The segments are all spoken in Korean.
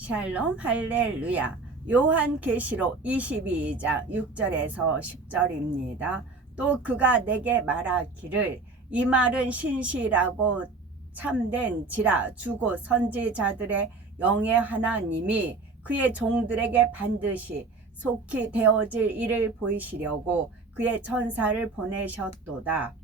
샬롬 할렐루야. 요한계시록 22장 6절에서 10절입니다. 또 그가 내게 말하기를 이 말은 신실하고 참된지라 주고 선지자들의 영의 하나님이 그의 종들에게 반드시 속히 되어질 일을 보이시려고 그의 천사를 보내셨도다.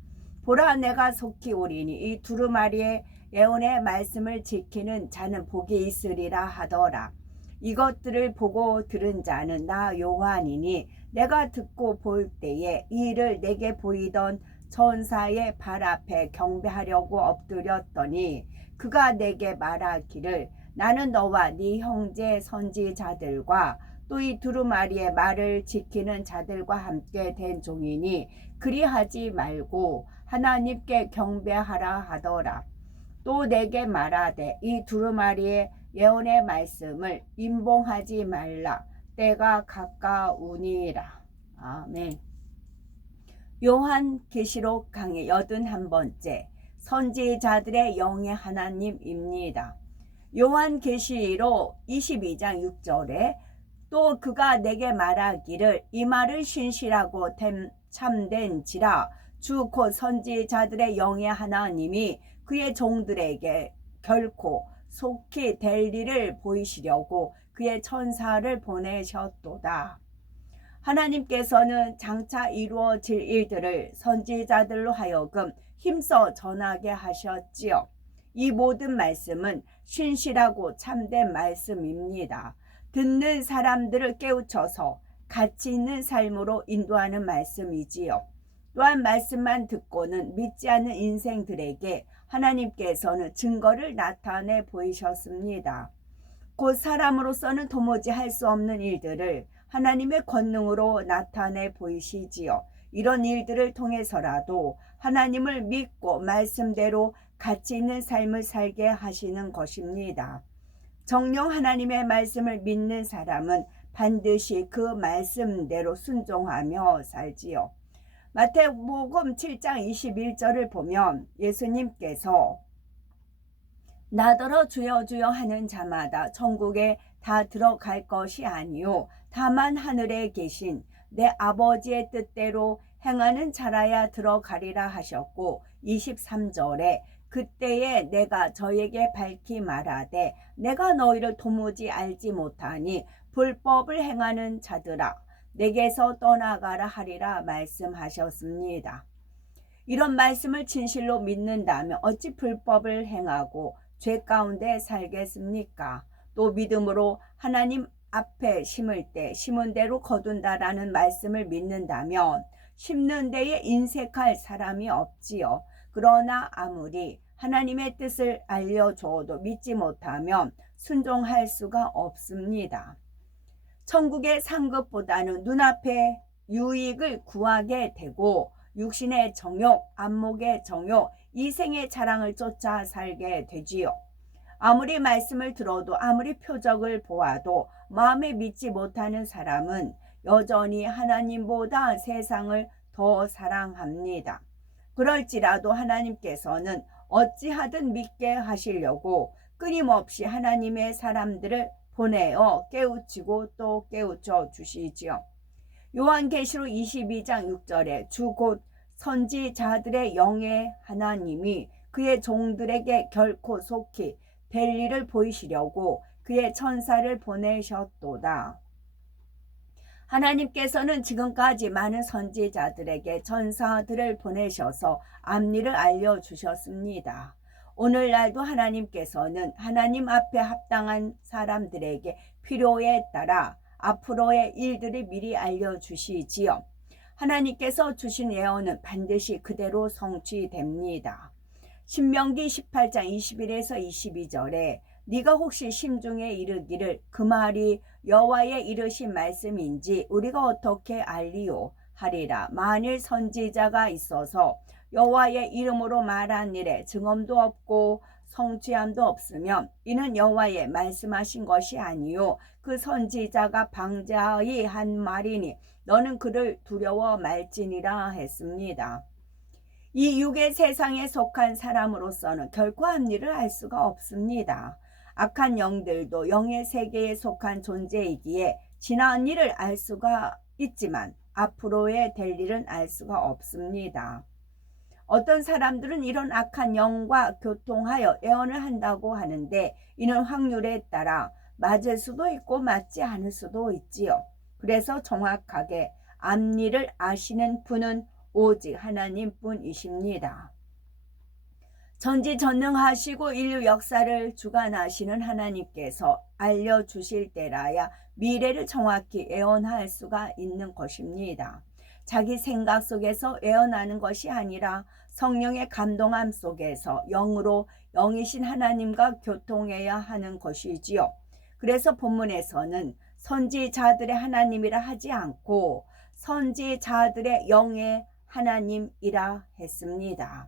보라, 내가 속히 오리니 이 두루마리의 예언의 말씀을 지키는 자는 복이 있으리라 하더라. 이것들을 보고 들은 자는 나 요한이니 내가 듣고 볼 때에 이 일을 내게 보이던 천사의 발 앞에 경배하려고 엎드렸더니 그가 내게 말하기를 나는 너와 네 형제 선지자들과 또 이 두루마리의 말을 지키는 자들과 함께 된 종이니 그리하지 말고 하나님께 경배하라 하더라. 또 내게 말하되 이 두루마리의 예언의 말씀을 임봉하지 말라. 때가 가까우니라. 아멘. 요한계시록 강의 81번째 선지자들의 영의 하나님입니다. 요한계시록 22장 6절에 또 그가 내게 말하기를 이 말을 신실하고 참된지라 주 곧 선지자들의 영의 하나님이 그의 종들에게 결코 속히 될 일을 보이시려고 그의 천사를 보내셨도다. 하나님께서는 장차 이루어질 일들을 선지자들로 하여금 힘써 전하게 하셨지요. 이 모든 말씀은 신실하고 참된 말씀입니다. 듣는 사람들을 깨우쳐서 가치 있는 삶으로 인도하는 말씀이지요. 또한 말씀만 듣고는 믿지 않는 인생들에게 하나님께서는 증거를 나타내 보이셨습니다. 곧 사람으로서는 도무지 할 수 없는 일들을 하나님의 권능으로 나타내 보이시지요. 이런 일들을 통해서라도 하나님을 믿고 말씀대로 가치 있는 삶을 살게 하시는 것입니다. 정녕 하나님의 말씀을 믿는 사람은 반드시 그 말씀대로 순종하며 살지요. 마태복음 7장 21절을 보면 예수님께서 나더러 주여 주여 하는 자마다 천국에 다 들어갈 것이 아니요 다만 하늘에 계신 내 아버지의 뜻대로 행하는 자라야 들어가리라 하셨고 23절에 그때에 내가 저에게 밝히 말하되 내가 너희를 도무지 알지 못하니 불법을 행하는 자들아 내게서 떠나가라 하리라 말씀하셨습니다. 이런 말씀을 진실로 믿는다면 어찌 불법을 행하고 죄 가운데 살겠습니까? 또 믿음으로 하나님 앞에 심을 때 심은 대로 거둔다라는 말씀을 믿는다면 심는 데에 인색할 사람이 없지요. 그러나 아무리 하나님의 뜻을 알려줘도 믿지 못하면 순종할 수가 없습니다. 천국의 상급보다는 눈앞에 유익을 구하게 되고 육신의 정욕, 안목의 정욕, 이생의 자랑을 쫓아 살게 되지요. 아무리 말씀을 들어도 아무리 표적을 보아도 마음에 믿지 못하는 사람은 여전히 하나님보다 세상을 더 사랑합니다. 그럴지라도 하나님께서는 어찌하든 믿게 하시려고 끊임없이 하나님의 사람들을 보내어 깨우치고 또 깨우쳐 주시지요. 요한계시록 22장 6절에 주 곧 선지자들의 영의 하나님이 그의 종들에게 결코 속히 될 일을 보이시려고 그의 천사를 보내셨도다. 하나님께서는 지금까지 많은 선지자들에게 천사들을 보내셔서 앞일을 알려주셨습니다. 오늘날도 하나님께서는 하나님 앞에 합당한 사람들에게 필요에 따라 앞으로의 일들을 미리 알려주시지요. 하나님께서 주신 예언은 반드시 그대로 성취됩니다. 신명기 18장 21에서 22절에 네가 혹시 심중에 이르기를 그 말이 여호와의 이르신 말씀인지 우리가 어떻게 알리요 하리라. 만일 선지자가 있어서 여호와의 이름으로 말한 일에 증언도 없고 성취함도 없으면 이는 여호와의 말씀하신 것이 아니요 그 선지자가 방자히 한 말이니 너는 그를 두려워 말지니라 했습니다. 이 육의 세상에 속한 사람으로서는 결코 앞일을 알 수가 없습니다. 악한 영들도 영의 세계에 속한 존재이기에 지난 일을 알 수가 있지만 앞으로의 될 일은 알 수가 없습니다. 어떤 사람들은 이런 악한 영과 교통하여 예언을 한다고 하는데 이는 확률에 따라 맞을 수도 있고 맞지 않을 수도 있지요. 그래서 정확하게 앞일을 아시는 분은 오직 하나님뿐이십니다. 전지전능하시고 인류 역사를 주관하시는 하나님께서 알려주실 때라야 미래를 정확히 예언할 수가 있는 것입니다. 자기 생각 속에서 예언하는 것이 아니라 성령의 감동함 속에서 영으로 영이신 하나님과 교통해야 하는 것이지요. 그래서 본문에서는 선지자들의 하나님이라 하지 않고 선지자들의 영의 하나님이라 했습니다.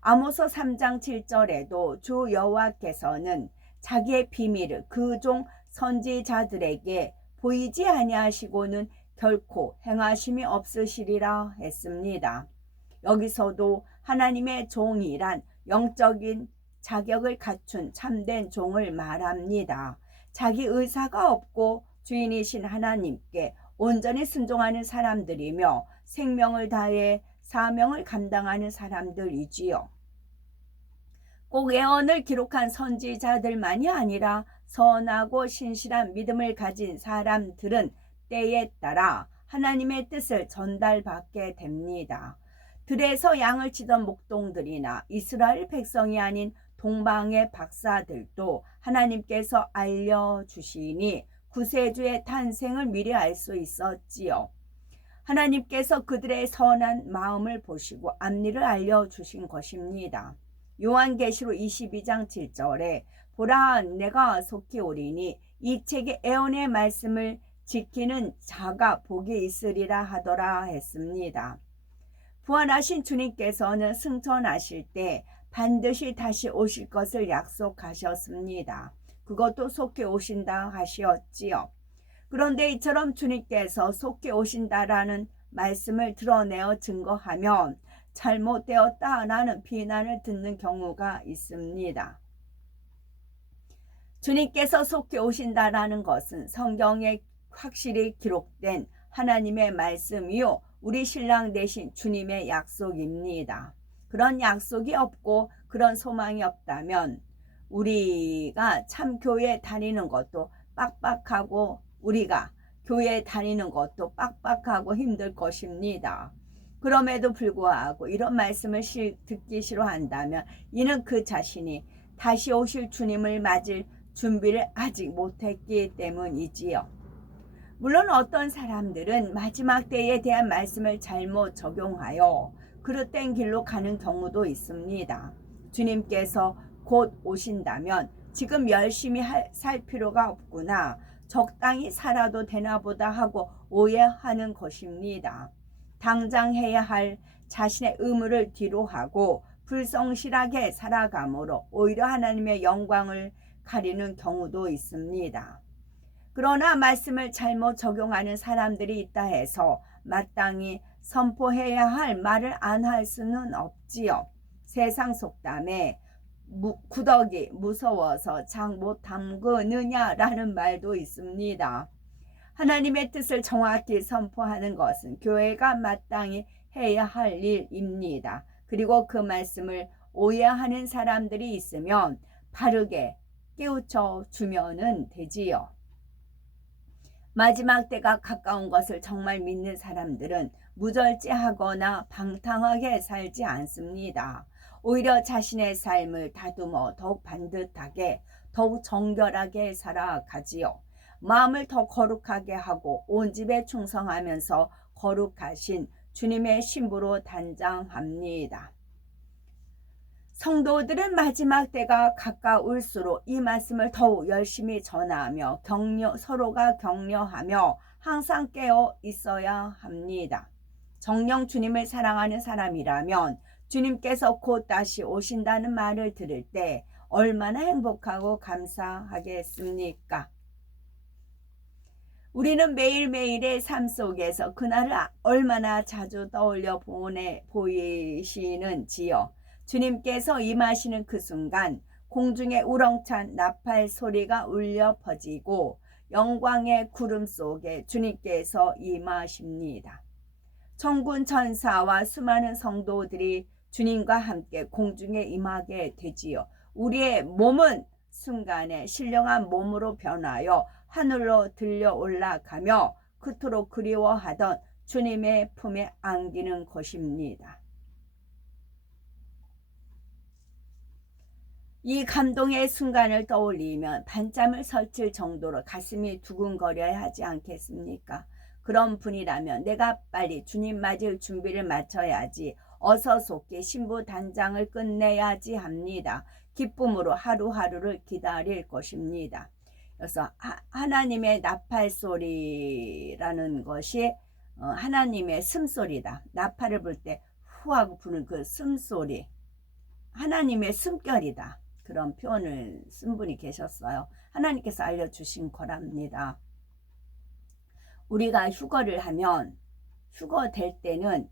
아모스 3장 7절에도 주 여호와께서는 자기의 비밀을 그 종 선지자들에게 보이지 아니하시고는 결코 행하심이 없으시리라 했습니다. 여기서도 하나님의 종이란 영적인 자격을 갖춘 참된 종을 말합니다. 자기 의사가 없고 주인이신 하나님께 온전히 순종하는 사람들이며 생명을 다해 사명을 감당하는 사람들이지요. 꼭 예언을 기록한 선지자들만이 아니라 선하고 신실한 믿음을 가진 사람들은 때에 따라 하나님의 뜻을 전달받게 됩니다. 들에서 양을 치던 목동들이나 이스라엘 백성이 아닌 동방의 박사들도 하나님께서 알려주시니 구세주의 탄생을 미리 알 수 있었지요. 하나님께서 그들의 선한 마음을 보시고 앞일을 알려주신 것입니다. 요한계시록 22장 7절에 보라 내가 속히 오리니 이 책의 예언의 말씀을 지키는 자가 복이 있으리라 하더라 했습니다. 부활하신 주님께서는 승천하실 때 반드시 다시 오실 것을 약속하셨습니다. 그것도 속히 오신다 하시었지요. 그런데 이처럼 주님께서 속히 오신다라는 말씀을 드러내어 증거하면 잘못되었다라는 비난을 듣는 경우가 있습니다. 주님께서 속히 오신다라는 것은 성경에 확실히 기록된 하나님의 말씀이요 우리 신랑 되신 주님의 약속입니다. 그런 약속이 없고 그런 소망이 없다면 우리가 참 교회 다니는 것도 빡빡하고 우리가 교회 다니는 것도 빡빡하고 힘들 것입니다. 그럼에도 불구하고 이런 말씀을 듣기 싫어한다면 이는 그 자신이 다시 오실 주님을 맞을 준비를 아직 못했기 때문이지요. 물론 어떤 사람들은 마지막 때에 대한 말씀을 잘못 적용하여 그릇된 길로 가는 경우도 있습니다. 주님께서 곧 오신다면 지금 열심히 살 필요가 없구나. 적당히 살아도 되나 보다 하고 오해하는 것입니다. 당장 해야 할 자신의 의무를 뒤로하고 불성실하게 살아감으로 오히려 하나님의 영광을 가리는 경우도 있습니다. 그러나 말씀을 잘못 적용하는 사람들이 있다 해서 마땅히 선포해야 할 말을 안 할 수는 없지요. 세상 속담에 구더기 무서워서 장 못 담그느냐라는 말도 있습니다. 하나님의 뜻을 정확히 선포하는 것은 교회가 마땅히 해야 할 일입니다. 그리고 그 말씀을 오해하는 사람들이 있으면 바르게 깨우쳐 주면은 되지요. 마지막 때가 가까운 것을 정말 믿는 사람들은 무절제하거나 방탕하게 살지 않습니다. 오히려 자신의 삶을 다듬어 더욱 반듯하게 더욱 정결하게 살아가지요. 마음을 더 거룩하게 하고 온 집에 충성하면서 거룩하신 주님의 신부로 단장합니다. 성도들은 마지막 때가 가까울수록 이 말씀을 더욱 열심히 전하며 서로가 격려하며 항상 깨어 있어야 합니다. 정녕 주님을 사랑하는 사람이라면 주님께서 곧 다시 오신다는 말을 들을 때 얼마나 행복하고 감사하겠습니까? 우리는 매일매일의 삶 속에서 그날을 얼마나 자주 떠올려 보이시는지요. 주님께서 임하시는 그 순간 공중에 우렁찬 나팔 소리가 울려 퍼지고 영광의 구름 속에 주님께서 임하십니다. 천군 천사와 수많은 성도들이 주님과 함께 공중에 임하게 되지요. 우리의 몸은 순간에 신령한 몸으로 변하여 하늘로 들려 올라가며 그토록 그리워하던 주님의 품에 안기는 것입니다. 이 감동의 순간을 떠올리면 밤잠을 설칠 정도로 가슴이 두근거려야 하지 않겠습니까? 그런 분이라면 내가 빨리 주님 맞을 준비를 마쳐야지, 어서 속히 신부 단장을 끝내야지 합니다. 기쁨으로 하루하루를 기다릴 것입니다. 그래서 하나님의 나팔 소리라는 것이 하나님의 숨소리다. 나팔을 불 때 후하고 부는 그 숨소리, 하나님의 숨결이다. 그런 표현을 쓴 분이 계셨어요. 하나님께서 알려주신 거랍니다. 우리가 휴거를 하면, 휴거 될 때는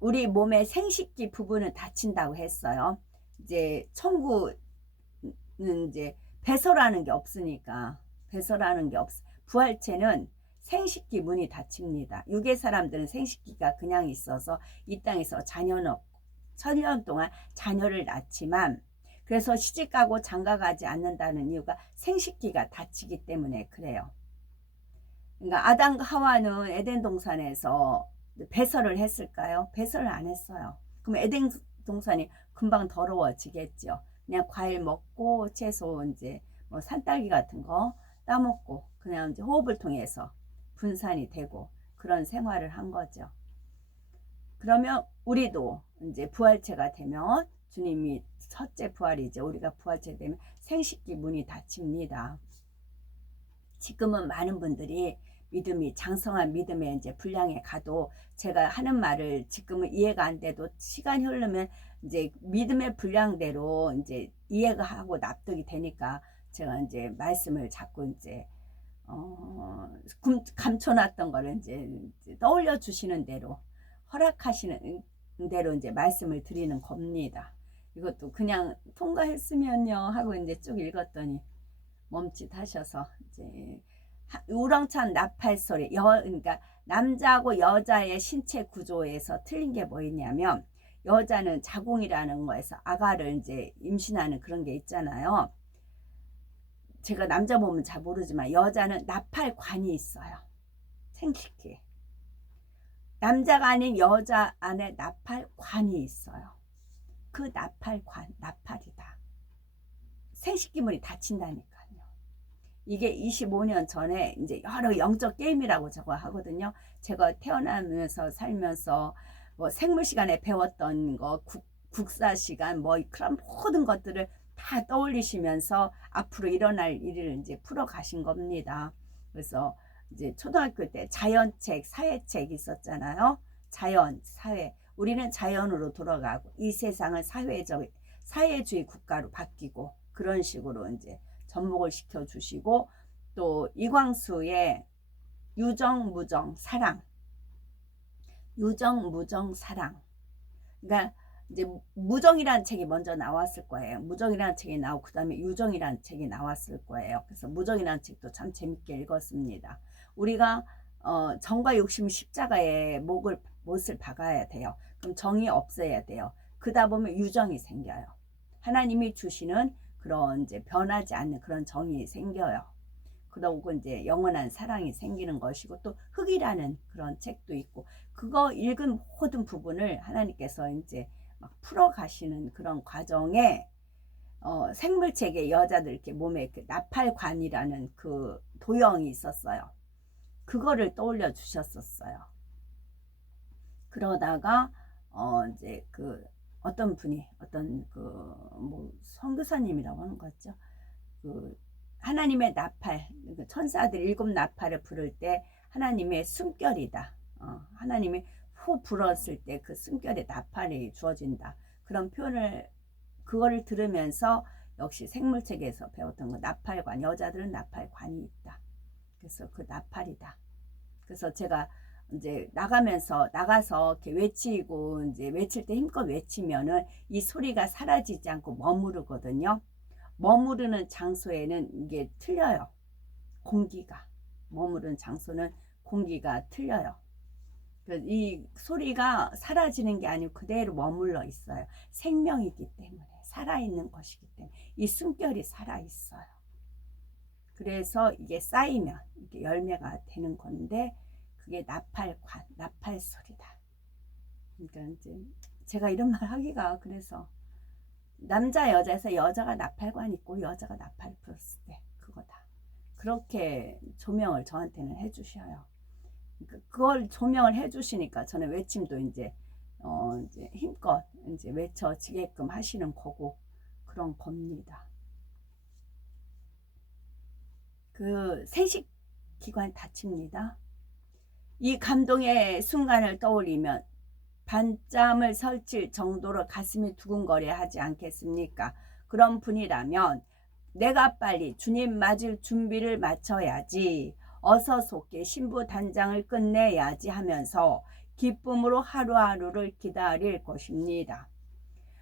우리 몸의 생식기 부분은 다친다고 했어요. 이제 천국은 이제 배설하는 게 없으니까, 부활체는 생식기 문이 닫힙니다. 육의 사람들은 생식기가 그냥 있어서 이 땅에서 자녀는 없고 1000년 동안 자녀를 낳지만, 그래서 시집가고 장가가지 않는다는 이유가 생식기가 닫히기 때문에 그래요. 그러니까 아담과 하와는 에덴 동산에서 배설을 했을까요? 배설을 안 했어요. 그럼 에덴 동산이 금방 더러워지겠죠. 그냥 과일 먹고 채소 이제 뭐 산딸기 같은 거 따먹고 그냥 이제 호흡을 통해서 분산이 되고 그런 생활을 한 거죠. 그러면 우리도 이제 부활체가 되면, 주님이 첫째 부활이죠. 우리가 부활체 되면 생식기 문이 닫힙니다. 지금은 많은 분들이 믿음이 장성한 믿음의 이제 분량에 가도, 제가 하는 말을 지금은 이해가 안 돼도 시간이 흐르면 이제 믿음의 분량대로 이제 이해가 하고 납득이 되니까 제가 이제 말씀을 자꾸 이제 감춰놨던 거를 이제 떠올려 주시는 대로, 허락하시는 대로 이제 말씀을 드리는 겁니다. 이것도 그냥 통과했으면요 하고 이제 쭉 읽었더니 멈칫하셔서, 이제 우렁찬 나팔 소리, 그러니까 남자하고 여자의 신체 구조에서 틀린 게 뭐였냐면, 여자는 자궁이라는 거에서 아가를 이제 임신하는 그런 게 있잖아요. 제가 남자 보면 잘 모르지만 여자는 나팔관이 있어요. 생식기. 남자가 아닌 여자 안에 나팔관이 있어요. 그 나팔관, 나팔이다. 생식기물이 닫힌다니까요. 이게 25년 전에 이제 여러 영적 게임이라고 저거 하거든요. 제가 태어나면서 살면서 뭐 생물 시간에 배웠던 거, 국사 시간, 뭐 그런 모든 것들을 다 떠올리시면서 앞으로 일어날 일을 이제 풀어 가신 겁니다. 그래서 이제 초등학교 때 자연책, 사회책 있었잖아요. 자연, 사회. 우리는 자연으로 돌아가고 이 세상은 사회주의 국가로 바뀌고, 그런 식으로 이제 접목을 시켜주시고, 또 이광수의 유정, 무정, 사랑. 유정, 무정, 사랑. 그러니까 이제 무정이라는 책이 먼저 나왔을 거예요. 무정이라는 책이 나오고 그 다음에 유정이라는 책이 나왔을 거예요. 그래서 무정이라는 책도 참 재밌게 읽었습니다. 우리가 정과 욕심 십자가에 못을 박아야 돼요. 그럼 정이 없어야 돼요. 그러다 보면 유정이 생겨요. 하나님이 주시는 그런 이제 변하지 않는 그런 정이 생겨요. 그러고 이제 영원한 사랑이 생기는 것이고, 또 흙이라는 그런 책도 있고, 그거 읽은 모든 부분을 하나님께서 이제 막 풀어 가시는 그런 과정에 생물책에 여자들 이렇게 몸에 이렇게 나팔관이라는 그 도형이 있었어요. 그거를 떠올려 주셨었어요. 그러다가 이제 그 어떤 분이 뭐 선교사님이라고 하는 거죠. 그 하나님의 나팔, 천사들 7 나팔을 부를 때 하나님의 숨결이다. 하나님이 후 불었을 때 그 숨결에 나팔이 주어진다. 그런 표현을, 그거를 들으면서 역시 생물책에서 배웠던 거, 나팔관, 여자들은 나팔관이 있다. 그래서 그 나팔이다. 그래서 제가 이제 나가서 이렇게 외치고 이제 외칠 때 힘껏 외치면은 이 소리가 사라지지 않고 머무르거든요. 머무르는 장소에는 이게 틀려요. 공기가 머무르는 장소는 공기가 틀려요. 이 소리가 사라지는 게 아니고 그대로 머물러 있어요. 생명이기 때문에, 살아있는 것이기 때문에 이 숨결이 살아있어요. 그래서 이게 쌓이면 이게 열매가 되는 건데 그게 나팔관, 나팔 소리다. 그러니까 이제 제가 이런 말 하기가 그래서 남자 여자에서 여자가 나팔관 있고 여자가 나팔 불었을 때 그거다. 그렇게 조명을 저한테는 해주셔요. 그걸 조명을 해주시니까 저는 외침도 이제 힘껏 이제 외쳐지게끔 하시는 거고 그런 겁니다. 그 세식기관 다칩니다. 이 감동의 순간을 떠올리면 반짬을 설칠 정도로 가슴이 두근거려 하지 않겠습니까? 그런 분이라면 내가 빨리 주님 맞을 준비를 마쳐야지, 어서 속히 신부 단장을 끝내야지 하면서 기쁨으로 하루하루를 기다릴 것입니다.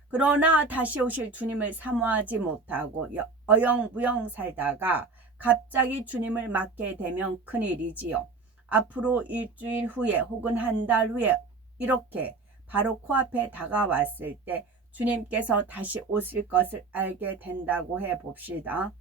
그러나 다시 오실 주님을 사모하지 못하고 어영부영 살다가 갑자기 주님을 맞게 되면 큰일이지요. 앞으로 일주일 후에 혹은 한 달 후에 이렇게 바로 코앞에 다가왔을 때 주님께서 다시 오실 것을 알게 된다고 해봅시다.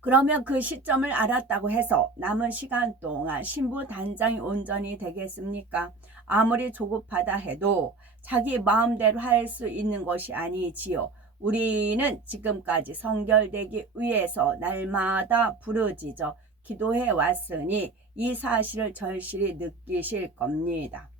그러면 그 시점을 알았다고 해서 남은 시간 동안 신부 단장이 온전히 되겠습니까? 아무리 조급하다 해도 자기 마음대로 할 수 있는 것이 아니지요. 우리는 지금까지 성결되기 위해서 날마다 부르짖어 기도해 왔으니 이 사실을 절실히 느끼실 겁니다.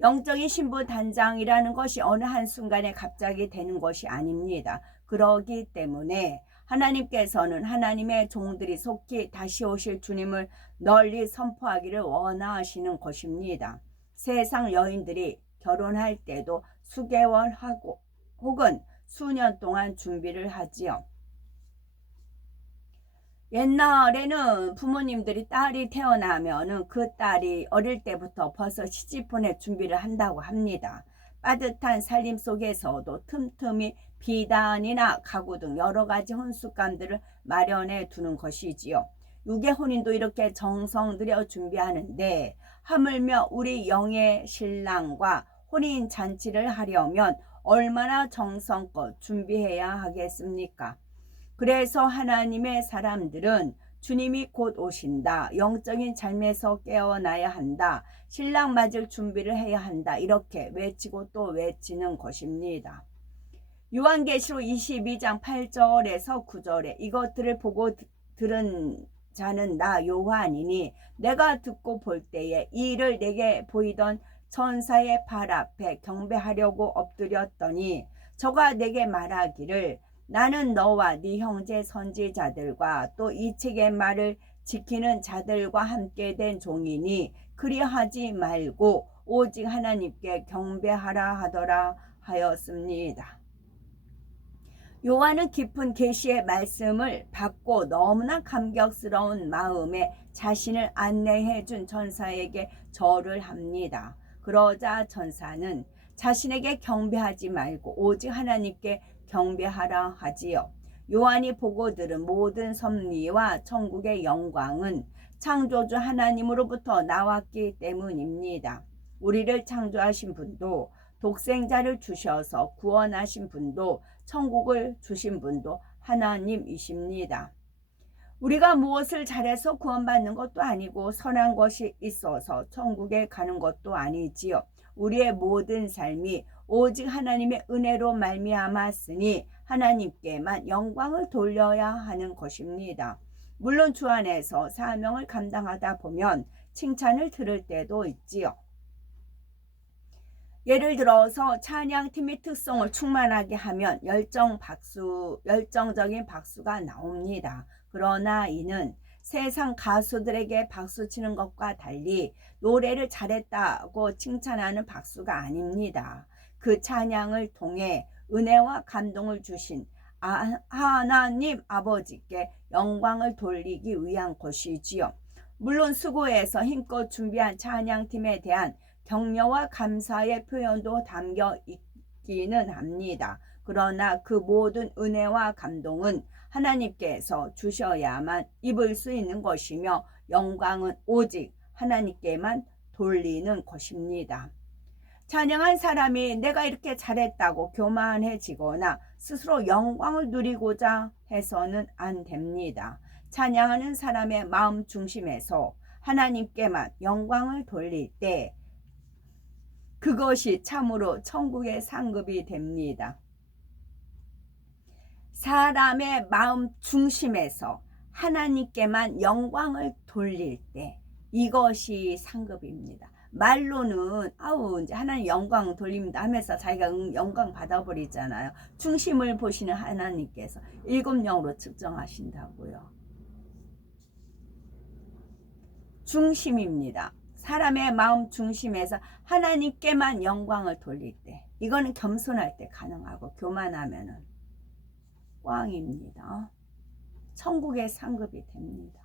영적인 신부 단장이라는 것이 어느 한순간에 갑자기 되는 것이 아닙니다. 그러기 때문에 하나님께서는 하나님의 종들이 속히 다시 오실 주님을 널리 선포하기를 원하시는 것입니다. 세상 여인들이 결혼할 때도 수개월 하고 혹은 수년 동안 준비를 하지요. 옛날에는 부모님들이 딸이 태어나면은 그 딸이 어릴 때부터 벌써 시집보낼 준비를 한다고 합니다. 빠듯한 살림 속에서도 틈틈이 비단이나 가구 등 여러 가지 혼숙감들을 마련해 두는 것이지요. 육의 혼인도 이렇게 정성 들여 준비하는데 하물며 우리 영의 신랑과 혼인 잔치를 하려면 얼마나 정성껏 준비해야 하겠습니까? 그래서 하나님의 사람들은 주님이 곧 오신다, 영적인 삶에서 깨어나야 한다, 신랑 맞을 준비를 해야 한다, 이렇게 외치고 또 외치는 것입니다. 요한계시록 22장 8절에서 9절에 이것들을 보고 들은 자는 나 요한이니 내가 듣고 볼 때에 이 일을 내게 보이던 천사의 발 앞에 경배하려고 엎드렸더니 저가 내게 말하기를 나는 너와 네 형제 선지자들과 또 이 책의 말을 지키는 자들과 함께 된 종이니 그리하지 말고 오직 하나님께 경배하라 하더라 하였습니다. 요한은 깊은 계시의 말씀을 받고 너무나 감격스러운 마음에 자신을 안내해 준 천사에게 절을 합니다. 그러자 천사는 자신에게 경배하지 말고 오직 하나님께 경배하라 하지요. 요한이 보고 들은 모든 섭리와 천국의 영광은 창조주 하나님으로부터 나왔기 때문입니다. 우리를 창조하신 분도 독생자를 주셔서 구원하신 분도 천국을 주신 분도 하나님이십니다. 우리가 무엇을 잘해서 구원받는 것도 아니고 선한 것이 있어서 천국에 가는 것도 아니지요. 우리의 모든 삶이 오직 하나님의 은혜로 말미암았으니 하나님께만 영광을 돌려야 하는 것입니다. 물론 주 안에서 사명을 감당하다 보면 칭찬을 들을 때도 있지요. 예를 들어서 찬양팀이 특성을 충만하게 하면 열정적인 박수가 나옵니다. 그러나 이는 세상 가수들에게 박수치는 것과 달리 노래를 잘했다고 칭찬하는 박수가 아닙니다. 그 찬양을 통해 은혜와 감동을 주신 하나님 아버지께 영광을 돌리기 위한 것이지요. 물론 수고해서 힘껏 준비한 찬양팀에 대한 격려와 감사의 표현도 담겨 있기는 합니다. 그러나 그 모든 은혜와 감동은 하나님께서 주셔야만 입을 수 있는 것이며 영광은 오직 하나님께만 돌리는 것입니다. 찬양한 사람이 내가 이렇게 잘했다고 교만해지거나 스스로 영광을 누리고자 해서는 안 됩니다. 찬양하는 사람의 마음 중심에서 하나님께만 영광을 돌릴 때 그것이 참으로 천국의 상급이 됩니다. 사람의 마음 중심에서 하나님께만 영광을 돌릴 때 이것이 상급입니다. 말로는 이제 하나님 영광 돌립니다 하면서 자기가 영광 받아버리잖아요. 중심을 보시는 하나님께서 7영으로 측정하신다고요. 중심입니다. 사람의 마음 중심에서 하나님께만 영광을 돌릴 때 이거는 겸손할 때 가능하고 교만하면은 꽝입니다. 천국의 상급이 됩니다.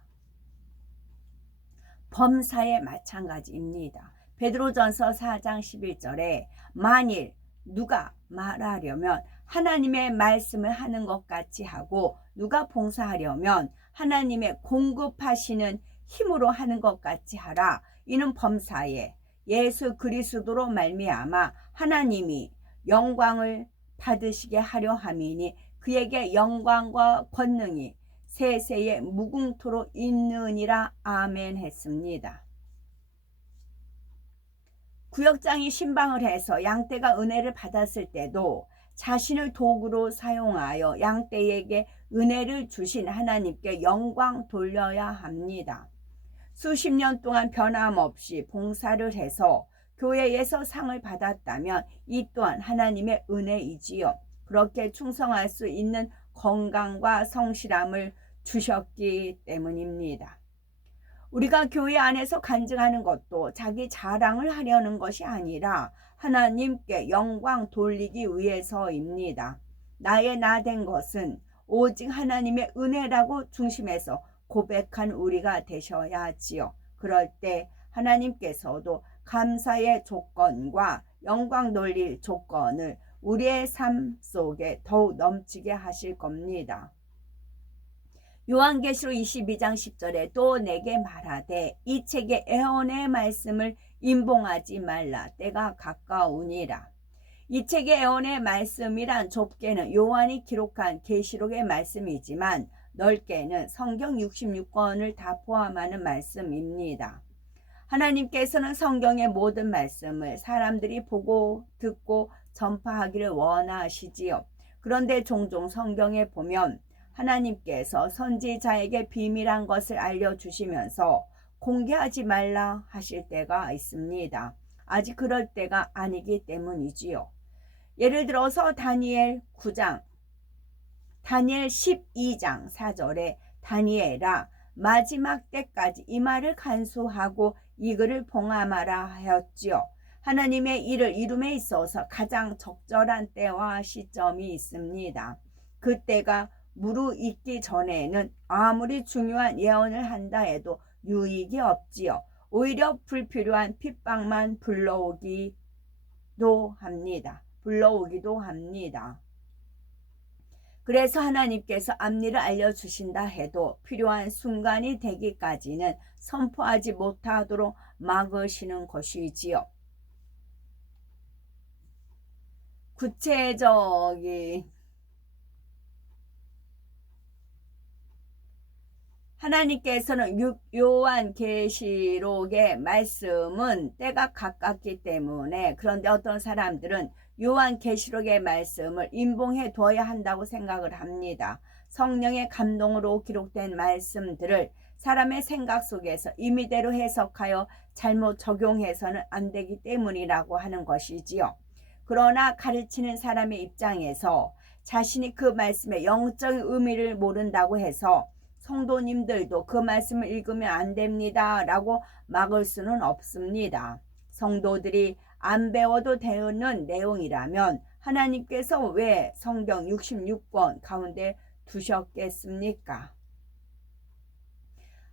범사에 마찬가지입니다. 베드로전서 4장 11절에 만일 누가 말하려면 하나님의 말씀을 하는 것 같이 하고 누가 봉사하려면 하나님의 공급하시는 힘으로 하는 것 같이 하라. 이는 범사에 예수 그리스도로 말미암아 하나님이 영광을 받으시게 하려 함이니 그에게 영광과 권능이 세세에 무궁토록 있느니라. 아멘 했습니다. 구역장이 신방을 해서 양떼가 은혜를 받았을 때도 자신을 도구로 사용하여 양떼에게 은혜를 주신 하나님께 영광 돌려야 합니다. 수십 년 동안 변함없이 봉사를 해서 교회에서 상을 받았다면 이 또한 하나님의 은혜이지요. 그렇게 충성할 수 있는 건강과 성실함을 주셨기 때문입니다. 우리가 교회 안에서 간증하는 것도 자기 자랑을 하려는 것이 아니라 하나님께 영광 돌리기 위해서입니다. 나의 나 된 것은 오직 하나님의 은혜라고 중심에서 고백한 우리가 되셔야지요. 그럴 때 하나님께서도 감사의 조건과 영광 돌릴 조건을 우리의 삶 속에 더욱 넘치게 하실 겁니다. 요한계시록 22장 10절에 또 내게 말하되 이 책의 애언의 말씀을 임봉하지 말라. 때가 가까우니라. 이 책의 애언의 말씀이란 좁게는 요한이 기록한 계시록의 말씀이지만 넓게는 성경 66권을 다 포함하는 말씀입니다. 하나님께서는 성경의 모든 말씀을 사람들이 보고 듣고 전파하기를 원하시지요. 그런데 종종 성경에 보면 하나님께서 선지자에게 비밀한 것을 알려주시면서 공개하지 말라 하실 때가 있습니다. 아직 그럴 때가 아니기 때문이지요. 예를 들어서 다니엘 9장, 다니엘 12장 4절에 다니엘아 마지막 때까지 이 말을 간수하고 이 글을 봉함하라 하였지요. 하나님의 일을 이룸에 있어서 가장 적절한 때와 시점이 있습니다. 그때가 무르익기 전에는 아무리 중요한 예언을 한다 해도 유익이 없지요. 오히려 불필요한 핍박만 불러오기도 합니다. 그래서 하나님께서 앞일을 알려주신다 해도 필요한 순간이 되기까지는 선포하지 못하도록 막으시는 것이지요. 구체적인 하나님께서는 요한계시록의 말씀은 때가 가깝기 때문에 그런데 어떤 사람들은 요한계시록의 말씀을 임봉해 둬야 한다고 생각을 합니다. 성령의 감동으로 기록된 말씀들을 사람의 생각 속에서 임의대로 해석하여 잘못 적용해서는 안 되기 때문이라고 하는 것이지요. 그러나 가르치는 사람의 입장에서 자신이 그 말씀의 영적인 의미를 모른다고 해서 성도님들도 그 말씀을 읽으면 안 됩니다 라고 막을 수는 없습니다. 성도들이 안 배워도 되는 내용이라면 하나님께서 왜 성경 66권 가운데 두셨겠습니까?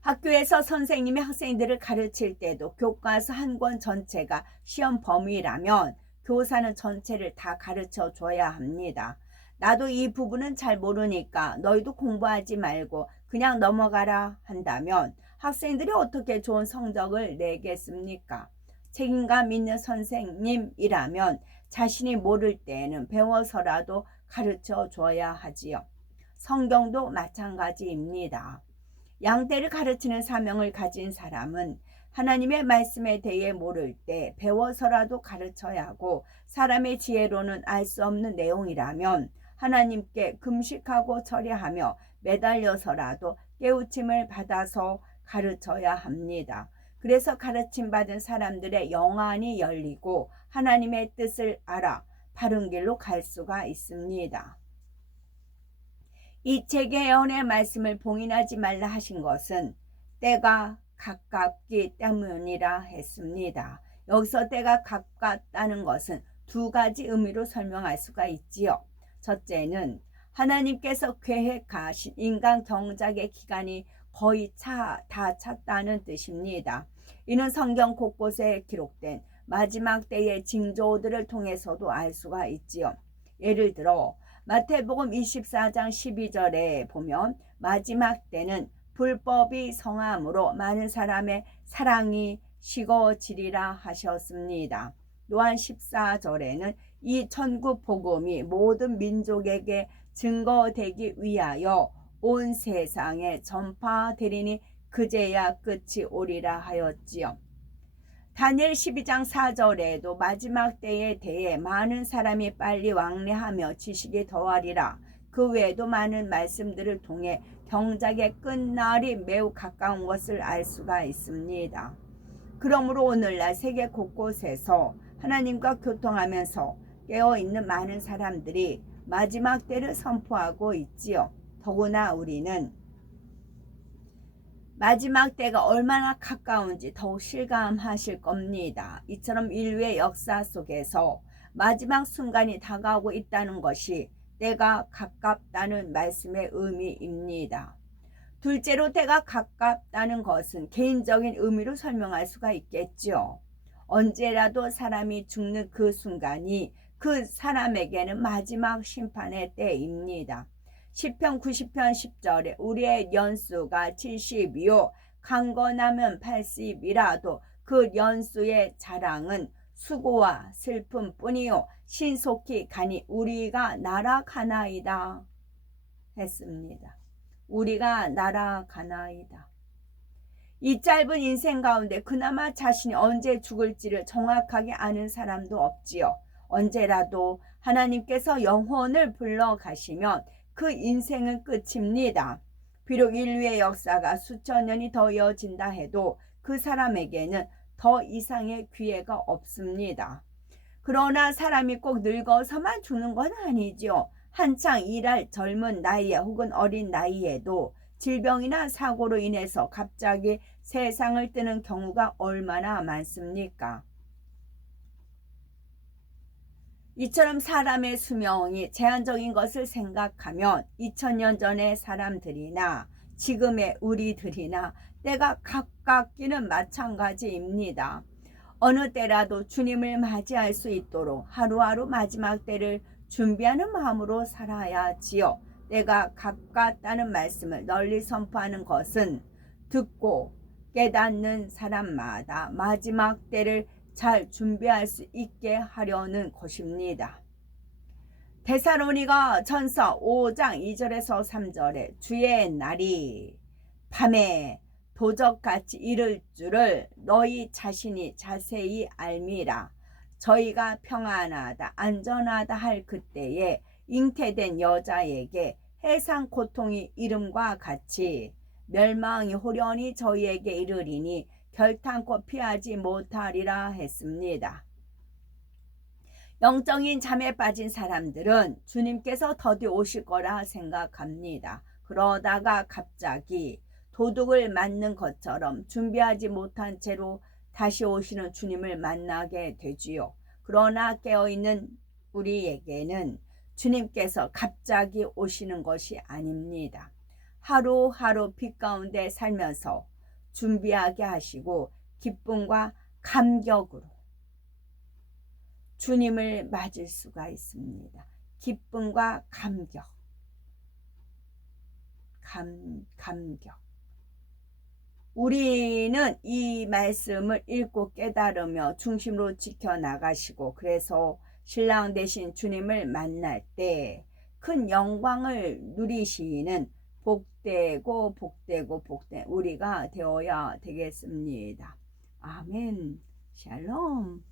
학교에서 선생님이 학생들을 가르칠 때도 교과서 한 권 전체가 시험 범위라면 교사는 전체를 다 가르쳐 줘야 합니다. 나도 이 부분은 잘 모르니까 너희도 공부하지 말고 그냥 넘어가라 한다면 학생들이 어떻게 좋은 성적을 내겠습니까? 책임감 있는 선생님이라면 자신이 모를 때에는 배워서라도 가르쳐 줘야 하지요. 성경도 마찬가지입니다. 양떼를 가르치는 사명을 가진 사람은 하나님의 말씀에 대해 모를 때 배워서라도 가르쳐야 하고, 사람의 지혜로는 알 수 없는 내용이라면 하나님께 금식하고 절야하며 매달려서라도 깨우침을 받아서 가르쳐야 합니다. 그래서 가르침 받은 사람들의 영안이 열리고 하나님의 뜻을 알아 바른 길로 갈 수가 있습니다. 이 책의 예언의 말씀을 봉인하지 말라 하신 것은 때가 가깝기 때문이라 했습니다. 여기서 때가 가깝다는 것은 두 가지 의미로 설명할 수가 있지요. 첫째는 하나님께서 계획하신 인간 경작의 기간이 거의 다 찼다는 뜻입니다. 이는 성경 곳곳에 기록된 마지막 때의 징조들을 통해서도 알 수가 있지요. 예를 들어 마태복음 24장 12절에 보면 마지막 때는 불법이 성함으로 많은 사람의 사랑이 식어지리라 하셨습니다. 또한 14절에는 이 천국 복음이 모든 민족에게 증거되기 위하여 온 세상에 전파되리니 그제야 끝이 오리라 하였지요. 다니엘 12장 4절에도 마지막 때에 대해 많은 사람이 빨리 왕래하며 지식이 더하리라. 그 외에도 많은 말씀들을 통해 경작의 끝날이 매우 가까운 것을 알 수가 있습니다. 그러므로 오늘날 세계 곳곳에서 하나님과 교통하면서 깨어있는 많은 사람들이 마지막 때를 선포하고 있지요. 더구나 우리는 마지막 때가 얼마나 가까운지 더욱 실감하실 겁니다. 이처럼 인류의 역사 속에서 마지막 순간이 다가오고 있다는 것이 때가 가깝다는 말씀의 의미입니다. 둘째로 때가 가깝다는 것은 개인적인 의미로 설명할 수가 있겠죠. 언제라도 사람이 죽는 그 순간이 그 사람에게는 마지막 심판의 때입니다. 시편 90편 10절에 우리의 연수가 70이요 강건하면 80이라도 그 연수의 자랑은 수고와 슬픔뿐이요 신속히 가니 우리가 날아가나이다 했습니다. 우리가 날아가나이다. 이 짧은 인생 가운데 그나마 자신이 언제 죽을지를 정확하게 아는 사람도 없지요. 언제라도 하나님께서 영혼을 불러가시면 그 인생은 끝입니다. 비록 인류의 역사가 수천 년이 더 이어진다 해도 그 사람에게는 더 이상의 기회가 없습니다. 그러나 사람이 꼭 늙어서만 죽는 건 아니죠. 한창 일할 젊은 나이에 혹은 어린 나이에도 질병이나 사고로 인해서 갑자기 세상을 뜨는 경우가 얼마나 많습니까? 이처럼 사람의 수명이 제한적인 것을 생각하면 2000년 전의 사람들이나 지금의 우리들이나 때가 가깝기는 마찬가지입니다. 어느 때라도 주님을 맞이할 수 있도록 하루하루 마지막 때를 준비하는 마음으로 살아야지요. 때가 가깝다는 말씀을 널리 선포하는 것은 듣고 깨닫는 사람마다 마지막 때를 잘 준비할 수 있게 하려는 것입니다. 데살로니가 전서 5장 2절에서 3절에 주의 날이 밤에 도적같이 이를 줄을 너희 자신이 자세히 알미라. 저희가 평안하다 안전하다 할 그때에 잉태된 여자에게 해상 고통이 이름과 같이 멸망이 호련히 저희에게 이르리니 결탄코 피하지 못하리라 했습니다. 영적인 잠에 빠진 사람들은 주님께서 더디 오실 거라 생각합니다. 그러다가 갑자기 도둑을 맞는 것처럼 준비하지 못한 채로 다시 오시는 주님을 만나게 되지요. 그러나 깨어있는 우리에게는 주님께서 갑자기 오시는 것이 아닙니다. 하루하루 빛 가운데 살면서 준비하게 하시고 기쁨과 감격으로 주님을 맞을 수가 있습니다. 기쁨과 감격. 감격. 우리는 이 말씀을 읽고 깨달으며 중심으로 지켜나가시고 그래서 신랑 되신 주님을 만날 때 큰 영광을 누리시는 복되고 우리가 되어야 되겠습니다. 아멘. 샬롬.